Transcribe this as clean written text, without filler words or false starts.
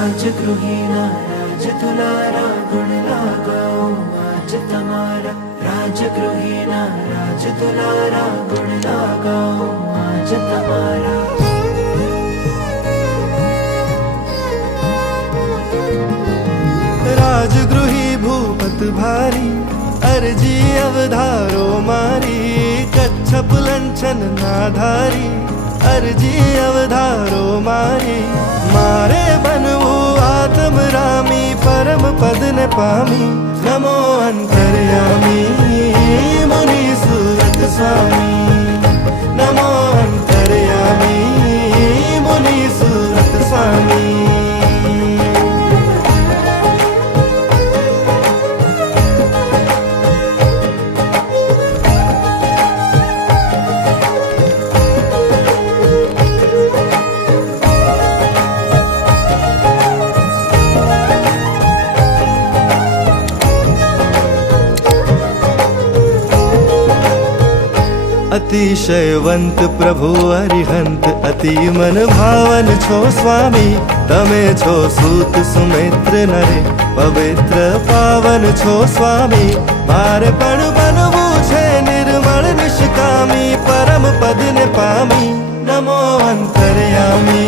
રાજગૃહિના રાજ દુલારા ગુણ લાગાઓ આજ તમારા રાજગૃહિના રાજ દુલારા ગુણ લાગાઓ આજ તમારા राजगृही भूपत भारी अरजी अवधारो मारी कच्छप लंचन नाधारी अरजी अवधारो मारी मारे बनવું आत्म रामी परम पद ने पामी नमो अंतर्यामी मुनि सूरत स्वामी नमो अंतर्यामी मुनि सूरत स्वामी अतिशयवंत प्रभु अरिहंत अति मन भावन छो स्वामी तमे छो सूत सुमित्र नरे पवित्र पावन छो स्वामी मारे पण बनवू छे निर्मल निष्कामी परम पद ने पामी नमो अंतर्यामी